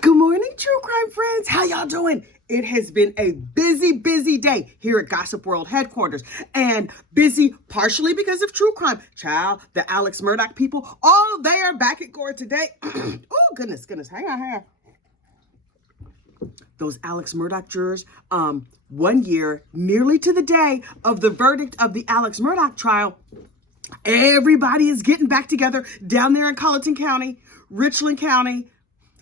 Good morning, true crime friends. How y'all doing? It has been a busy day here at Gossip World headquarters, and busy partially because of true crime. Child, the Alex Murdaugh people, all they are back at court today. Oh, goodness. Hang on. Those Alex Murdaugh jurors, 1 year, nearly to the day of the verdict of the Alex Murdaugh trial, everybody is getting back together down there in Colleton County, Richland County,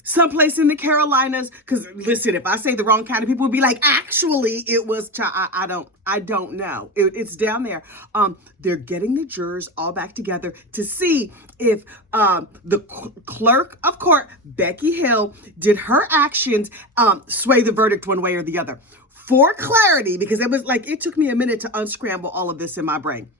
someplace in the Carolinas. Because listen, if I say the wrong county, people will be like, actually, it was, I don't know. It's down there. They're getting the jurors all back together to see if the clerk of court, Becky Hill, did her actions sway the verdict one way or the other. For clarity, because it took me a minute to unscramble all of this in my brain.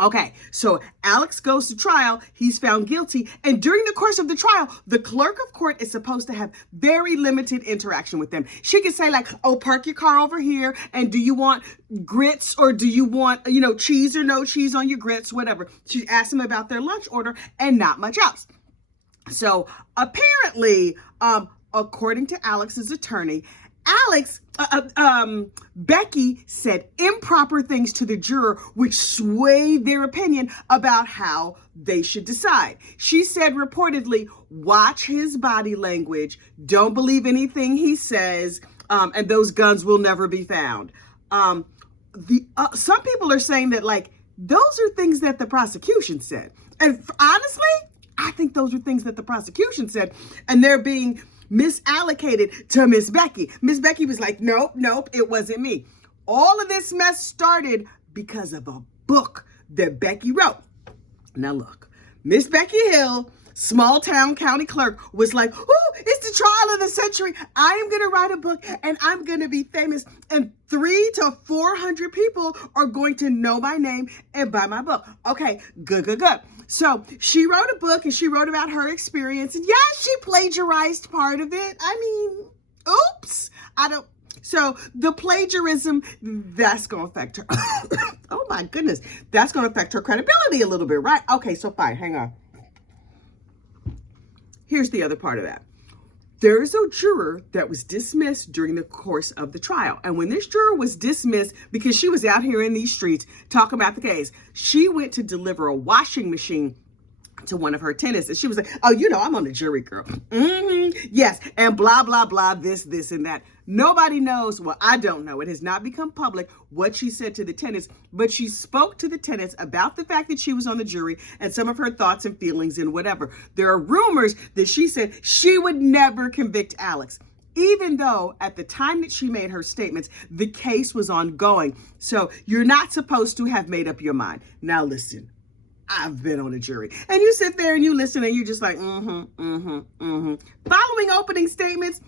Okay, so Alex goes to trial. He's found guilty. And during the course of the trial, the clerk of court is supposed to have very limited interaction with them. She can say like, oh, park your car over here. And do you want grits or do you want, cheese or no cheese on your grits, whatever. She asked them about their lunch order and not much else. So apparently, according to Alex's attorney, Becky said improper things to the juror, which swayed their opinion about how they should decide. She said reportedly, watch his body language, don't believe anything he says, and those guns will never be found. Some people are saying that those are things that the prosecution said. And honestly, I think those are things that the prosecution said, and they're being misallocated to Miss Becky. Miss Becky was like, nope, it wasn't me. All of this mess started because of a book that Becky wrote. Now look, Miss Becky Hill, small town county clerk, was like, oh, it's the trial of the century. I am going to write a book and I'm going to be famous. And 300 to 400 people are going to know my name and buy my book. Okay, good. So she wrote a book and she wrote about her experience. And yes, she plagiarized part of it. I mean, oops. So the plagiarism, that's going to affect her. Oh my goodness. That's going to affect her credibility a little bit, right? Okay, so fine. Hang on. Here's the other part of that. There is a juror that was dismissed during the course of the trial. And when this juror was dismissed, because she was out here in these streets talking about the case, she went to deliver a washing machine to one of her tenants. And she was like, oh, I'm on the jury, girl. Yes. And blah, blah, blah, this, and that. Nobody knows. Well, I don't know. It has not become public what she said to the tenants, but she spoke to the tenants about the fact that she was on the jury and some of her thoughts and feelings and whatever. There are rumors that she said she would never convict Alex, even though at the time that she made her statements, the case was ongoing. So you're not supposed to have made up your mind. Now listen. I've been on a jury. And you sit there and you listen and you're just like, Following opening statements,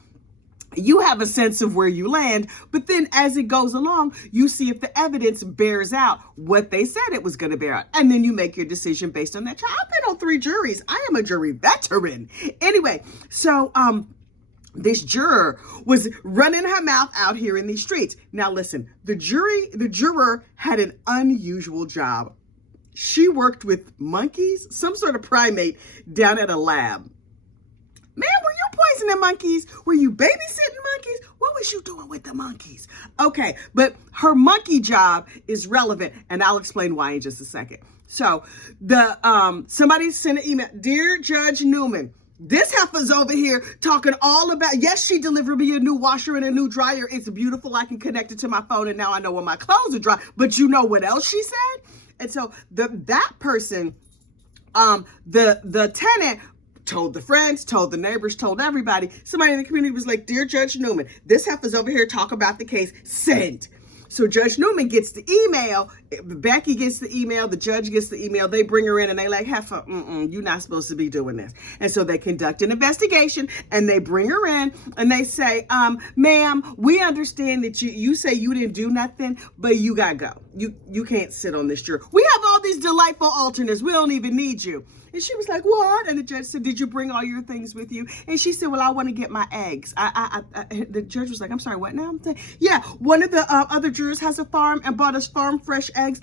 you have a sense of where you land, but then as it goes along, you see if the evidence bears out what they said it was going to bear out. And then you make your decision based on that. I've been on 3 juries. I am a jury veteran. Anyway, so this juror was running her mouth out here in these streets. Now listen, the juror had an unusual job. She worked with monkeys, some sort of primate, down at a lab. Man, were you poisoning monkeys? Were you babysitting monkeys? What was you doing with the monkeys? Okay, but her monkey job is relevant, and I'll explain why in just a second. So somebody sent an email. Dear Judge Newman, this heifer's over here talking all about, yes, she delivered me a new washer and a new dryer. It's beautiful. I can connect it to my phone, and now I know when my clothes are dry. But you know what else she said? And so that person, the tenant, told the friends, told the neighbors, told everybody. Somebody in the community was like, Dear Judge Newman, this heifer's over here talking about the case. Send. So Judge Newman gets the email. Becky gets the email. The judge gets the email. They bring her in and they like, heifer, you're not supposed to be doing this. And so they conduct an investigation and they bring her in and they say, ma'am, we understand that you say you didn't do nothing, but you gotta go. You can't sit on this jury. We have all these delightful alternates. We don't even need you. And she was like, what? And the judge said, did you bring all your things with you? And she said, well, I want to get my eggs. The judge was like, I'm sorry, what now? Yeah, one of the other jurors has a farm and bought us farm fresh eggs.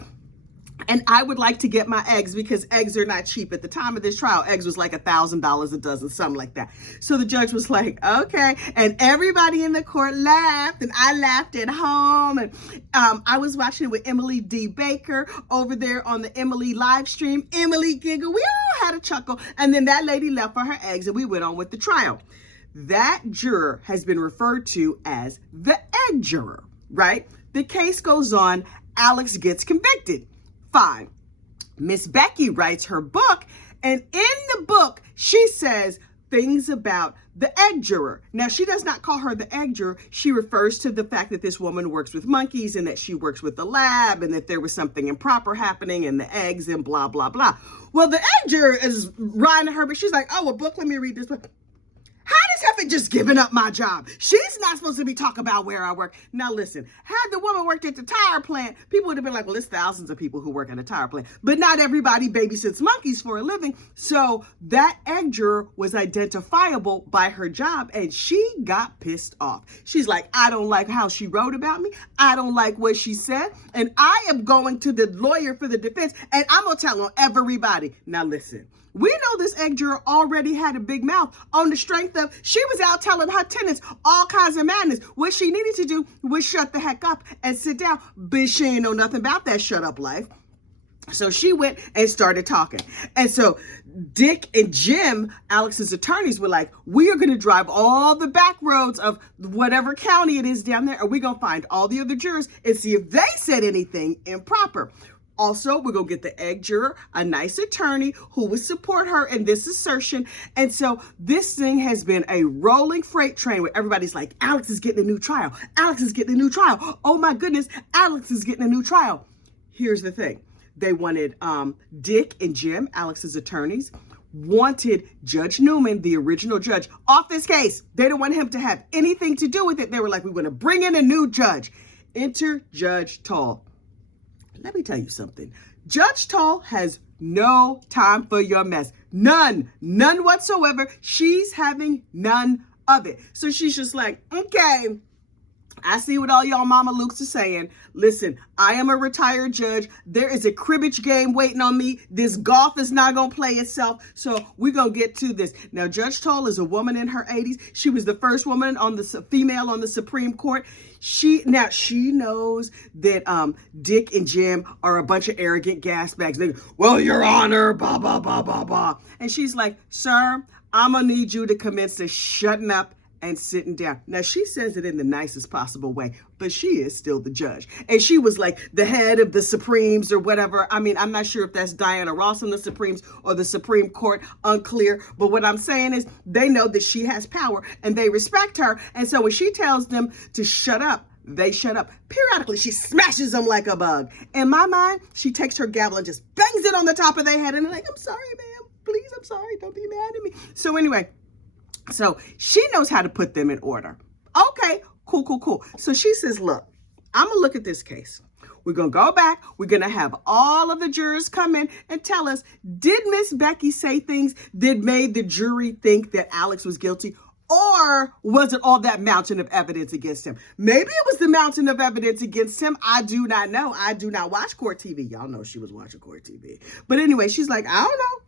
And I would like to get my eggs because eggs are not cheap. At the time of this trial, eggs was like $1,000 a dozen, something like that. So the judge was like, okay. And everybody in the court laughed, and I laughed at home. And I was watching it with Emily D. Baker over there on the Emily live stream. Emily giggled. We all had a chuckle. And then that lady left for her eggs, and we went on with the trial. That juror has been referred to as the egg juror, right? The case goes on. Alex gets convicted. Fine. Miss Becky writes her book, and in the book, she says things about the egg juror. Now, she does not call her the egg juror. She refers to the fact that this woman works with monkeys and that she works with the lab and that there was something improper happening in the eggs and blah, blah, blah. Well, the egg juror is riding her, but she's like, oh, a book, let me read this book. How does Heifer just giving up my job? She's not supposed to be talking about where I work. Now listen, had the woman worked at the tire plant, people would have been like, well, there's thousands of people who work at a tire plant, but not everybody babysits monkeys for a living. So that egg juror was identifiable by her job, and she got pissed off. She's like, I don't like how she wrote about me. I don't like what she said. And I am going to the lawyer for the defense, and I'm going to tell on everybody. Now listen. We know this egg juror already had a big mouth on the strength of she was out telling her tenants all kinds of madness. What she needed to do was shut the heck up and sit down. But she ain't know nothing about that shut up life. So she went and started talking. And so Dick and Jim, Alex's attorneys, were like, we are going to drive all the back roads of whatever county it is down there, and we're going to find all the other jurors and see if they said anything improper. Also, we're going to get the egg juror, a nice attorney who would support her in this assertion. And so this thing has been a rolling freight train where everybody's like, Alex is getting a new trial. Alex is getting a new trial. Oh my goodness, Alex is getting a new trial. Here's the thing. They wanted Dick and Jim, Alex's attorneys, wanted Judge Newman, the original judge, off this case. They didn't want him to have anything to do with it. They were like, we want to bring in a new judge. Enter Judge Tall. Let me tell you something. Judge Tall has no time for your mess. None whatsoever. She's having none of it. So she's just like, okay, I see what all y'all Mama Lukes are saying. Listen, I am a retired judge. There is a cribbage game waiting on me. This golf is not going to play itself. So we're going to get to this. Now, Judge Toll is a woman in her 80s. She was the first woman on the female on the Supreme Court. She knows that Dick and Jim are a bunch of arrogant gas bags. They go, well, Your Honor, blah, blah, blah, blah, blah. And she's like, sir, I'm going to need you to commence to shutting up and sitting down. Now, she says it in the nicest possible way, but she is still the judge. And she was like the head of the Supremes or whatever. I mean, I'm not sure if that's Diana Ross in the Supremes or the Supreme Court, unclear. But what I'm saying is they know that she has power and they respect her. And so when she tells them to shut up, they shut up. Periodically, she smashes them like a bug. In my mind, she takes her gavel and just bangs it on the top of their head. And they're like, I'm sorry, ma'am. Please, I'm sorry. Don't be mad at me. So anyway, so she knows how to put them in order. Okay, cool. So she says, look, I'm going to look at this case. We're going to go back. We're going to have all of the jurors come in and tell us, did Miss Becky say things that made the jury think that Alex was guilty? Or was it all that mountain of evidence against him? Maybe it was the mountain of evidence against him. I do not know. I do not watch court TV. Y'all know she was watching court TV. But anyway, she's like, I don't know.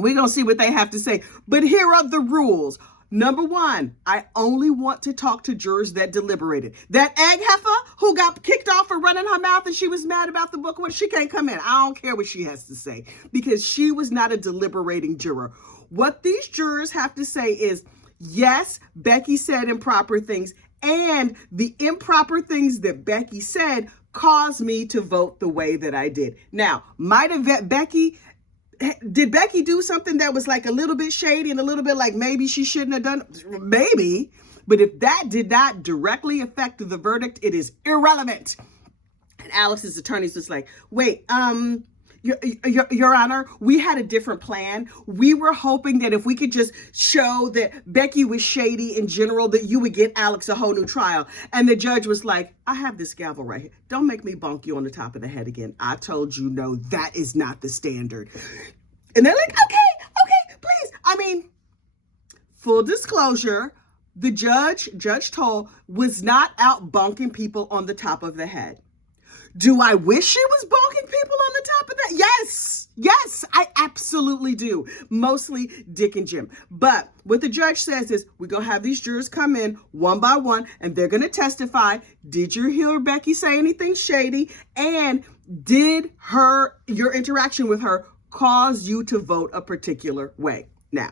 We're going to see what they have to say. But here are the rules. Number one, I only want to talk to jurors that deliberated. That egg heifer who got kicked off for running her mouth and she was mad about the book, well, she can't come in. I don't care what she has to say because she was not a deliberating juror. What these jurors have to say is, yes, Becky said improper things, and the improper things that Becky said caused me to vote the way that I did. Now, did Becky do something that was like a little bit shady and a little bit like maybe she shouldn't have done? Maybe. But if that did not directly affect the verdict, it is irrelevant. And Alex's attorney's just like, wait, Your Honor, we had a different plan. We were hoping that if we could just show that Becky was shady in general, that you would get Alex a whole new trial. And the judge was like, I have this gavel right here. Don't make me bonk you on the top of the head again. I told you, no, that is not the standard. And they're like, okay, please. I mean, full disclosure, the Judge Toll, was not out bonking people on the top of the head. Do I wish she was bulking people on the top of that? Yes, I absolutely do. Mostly Dick and Jim. But what the judge says is, we're going to have these jurors come in one by one, and they're going to testify. Did you hear Becky say anything shady? And did your interaction with her cause you to vote a particular way? Now,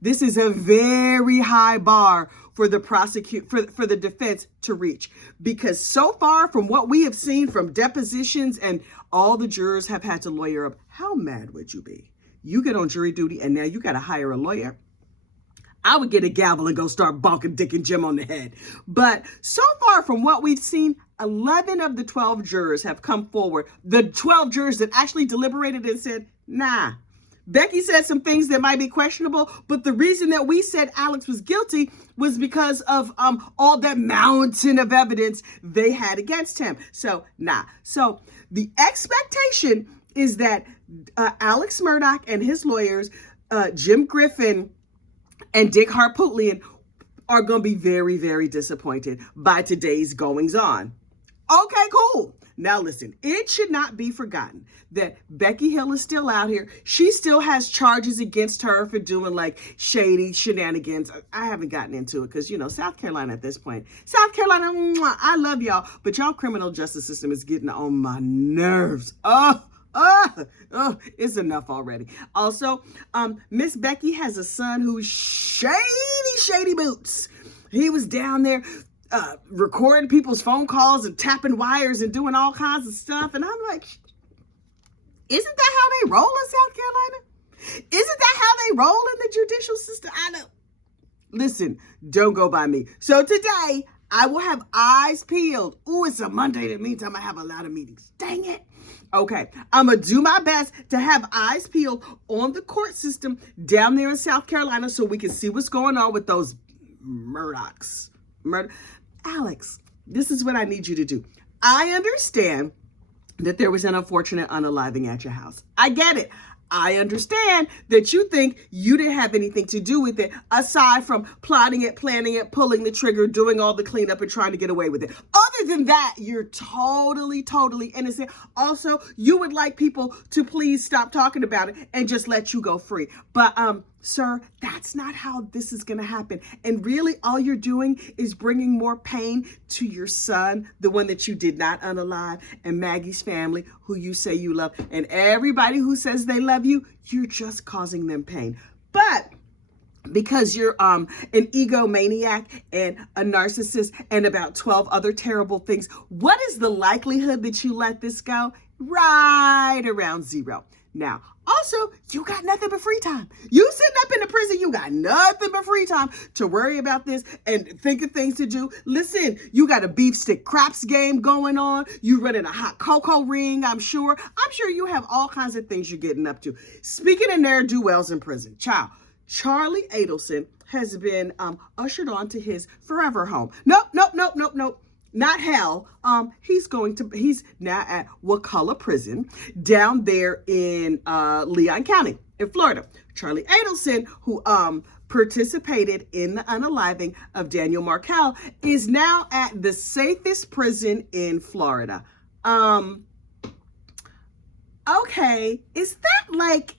this is a very high bar for the for the defense to reach, because so far from what we have seen from depositions, and all the jurors have had to lawyer up. How mad would you be? You get on jury duty and now you got to hire a lawyer. I would get a gavel and go start bonking Dick and Jim on the head. But so far from what we've seen, 11 of the 12 jurors have come forward. The 12 jurors that actually deliberated and said, nah. Becky said some things that might be questionable, but the reason that we said Alex was guilty was because of all that mountain of evidence they had against him. So, nah. So the expectation is that Alex Murdaugh and his lawyers, Jim Griffin and Dick Harpootlian, are going to be very, very disappointed by today's goings on. Okay, cool. Now listen, it should not be forgotten that Becky Hill is still out here. She still has charges against her for doing like shady shenanigans. I haven't gotten into it because, South Carolina at this point. South Carolina, I love y'all, but y'all criminal justice system is getting on my nerves. Oh, it's enough already. Also, Miss Becky has a son who's shady boots. He was down there recording people's phone calls and tapping wires and doing all kinds of stuff. And I'm like, isn't that how they roll in South Carolina? Isn't that how they roll in the judicial system? I know. Listen, don't go by me. So today, I will have eyes peeled. Ooh, it's a Monday. That means I'm going to have a lot of meetings. Dang it. Okay, I'm going to do my best to have eyes peeled on the court system down there in South Carolina so we can see what's going on with those Murdaughs. Alex, this is what I need you to do. I understand that there was an unfortunate unaliving at your house. I get it. I understand that you think you didn't have anything to do with it aside from plotting it, planning it, pulling the trigger, doing all the cleanup and trying to get away with it. Other than that, you're totally innocent. Also, you would like people to please stop talking about it and just let you go free. But, sir, that's not how this is going to happen. And really, all you're doing is bringing more pain to your son, the one that you did not unalive, and Maggie's family, who you say you love, and everybody who says they love you. You're just causing them pain. But because you're an egomaniac and a narcissist and about 12 other terrible things, what is the likelihood that you let this go? Right around 0. Now, also, you got nothing but free time. You sitting up in the prison, you got nothing but free time to worry about this and think of things to do. Listen, you got a beef stick craps game going on. You running a hot cocoa ring, I'm sure. I'm sure you have all kinds of things you're getting up to. Speaking of ne'er-do-wells in prison, child, Charlie Adelson has been ushered on to his forever home. Nope. Not hell. He's now at Wakulla Prison down there in Leon County in Florida. Charlie Adelson, who participated in the unaliving of Daniel Markel, is now at the safest prison in Florida. Okay, is that like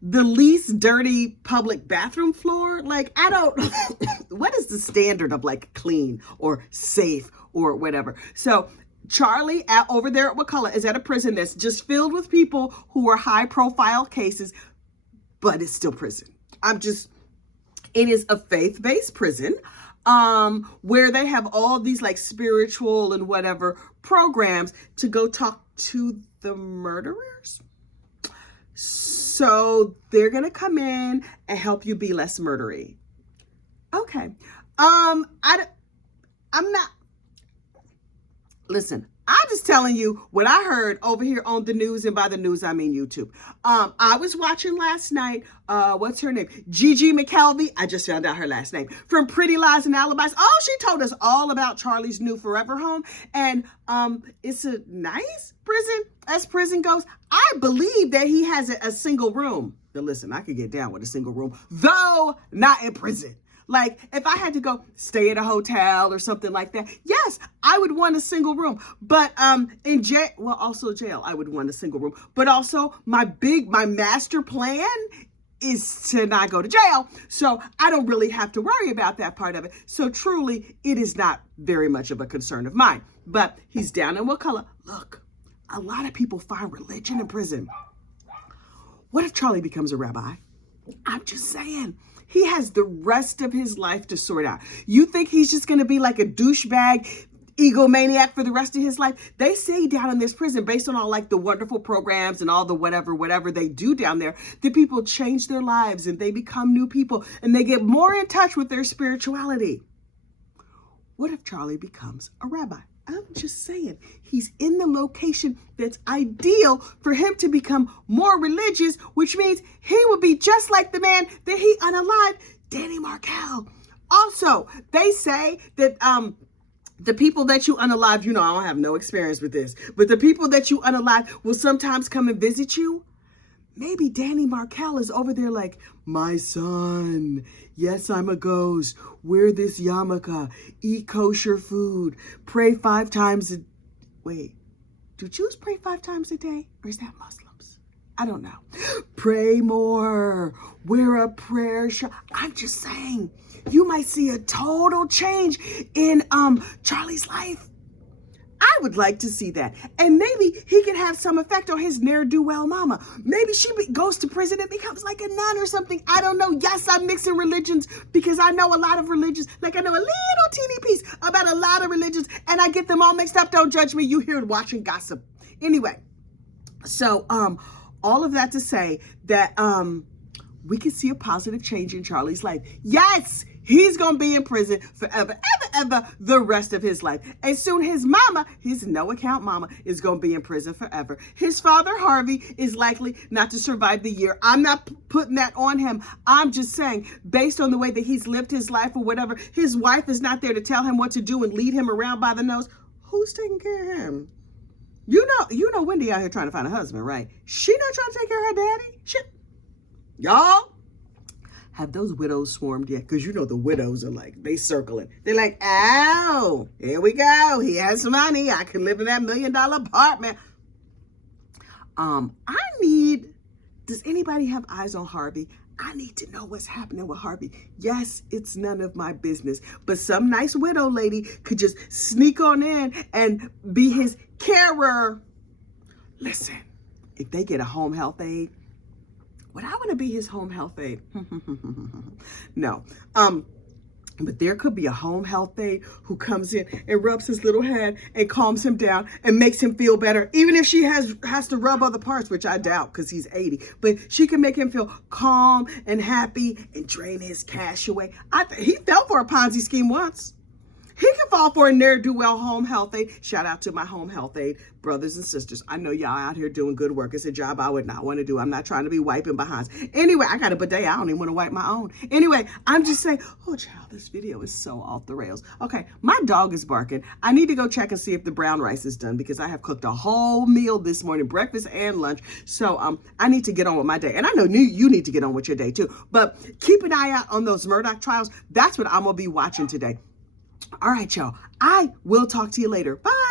the least dirty public bathroom floor? Like, I don't, what is the standard of like clean or safe or whatever? So Charlie over there at Wakulla is at a prison that's just filled with people who are high profile cases, but it's still prison. It is a faith-based prison where they have all these like spiritual and whatever programs to go talk to the murderers. So they're going to come in and help you be less murdery. Okay. I'm not, listen, I'm just telling you what I heard over here on the news, and by the news, I mean YouTube. I was watching last night, what's her name? Gigi McKelvey. I just found out her last name. From Pretty Lies and Alibis. Oh, she told us all about Charlie's new forever home. And it's a nice prison, as prison goes. I believe that he has a single room. Now listen, I could get down with a single room, though not in prison. Like, if I had to go stay at a hotel or something like that, yes, I would want a single room. But in jail, well, also jail, I would want a single room. But also, my master plan is to not go to jail. So I don't really have to worry about that part of it. So truly, it is not very much of a concern of mine. But he's down in Wakulla. Look, a lot of people find religion in prison. What if Charlie becomes a rabbi? I'm just saying. He has the rest of his life to sort out. You think he's just going to be like a douchebag, egomaniac for the rest of his life? They say down in this prison, based on all like the wonderful programs and all the whatever they do down there, the people change their lives and they become new people and they get more in touch with their spirituality. What if Charlie becomes a rabbi? I'm just saying, he's in the location that's ideal for him to become more religious, which means he will be just like the man that he unalived, Danny Markel. Also, they say that the people that you unalive, you know, I don't have no experience with this, but the people that you unalive will sometimes come and visit you. Maybe Danny Markel is over there like, my son, yes, I'm a ghost. Wear this yarmulke. Eat kosher food. Pray 5 times a... Wait, do Jews pray 5 times a day? Or is that Muslims? I don't know. Pray more. Wear a prayer shawl. I'm just saying, you might see a total change in Charlie's life. I would like to see that. And maybe he could have some effect on his ne'er-do-well mama. Maybe she goes to prison and becomes like a nun or something. I don't know. Yes, I'm mixing religions because I know a lot of religions. Like I know a little teeny piece about a lot of religions and I get them all mixed up. Don't judge me. You here watching gossip. Anyway, so all of that to say that we can see a positive change in Charlie's life. Yes, he's going to be in prison forever, ever, the rest of his life. And soon his mama, his no-account mama, is going to be in prison forever. His father, Harvey, is likely not to survive the year. I'm not putting that on him. I'm just saying, based on the way that he's lived his life or whatever, his wife is not there to tell him what to do and lead him around by the nose. Who's taking care of him? You know Wendy out here trying to find a husband, right? She not trying to take care of her daddy? Shit. Y'all, have those widows swarmed yet? Because you know the widows are like, they circling. They're like, oh, here we go. He has money. I can live in that $1 million apartment. Does anybody have eyes on Harvey? I need to know what's happening with Harvey. Yes, it's none of my business. But some nice widow lady could just sneak on in and be his carer. Listen, if they get a home health aide, would I want to be his home health aide? No. But there could be a home health aide who comes in and rubs his little head and calms him down and makes him feel better. Even if she has to rub other parts, which I doubt because he's 80. But she can make him feel calm and happy and drain his cash away. He fell for a Ponzi scheme once. He can fall for a ne'er-do-well home health aide. Shout out to my home health aide brothers and sisters. I know y'all out here doing good work. It's a job I would not want to do. I'm not trying to be wiping behinds. Anyway, I got a bidet. I don't even want to wipe my own. Anyway, I'm just saying, oh, child, this video is so off the rails. Okay, my dog is barking. I need to go check and see if the brown rice is done because I have cooked a whole meal this morning, breakfast and lunch. So I need to get on with my day. And I know you need to get on with your day too. But keep an eye out on those Murdaugh trials. That's what I'm going to be watching today. All right, y'all. I will talk to you later. Bye.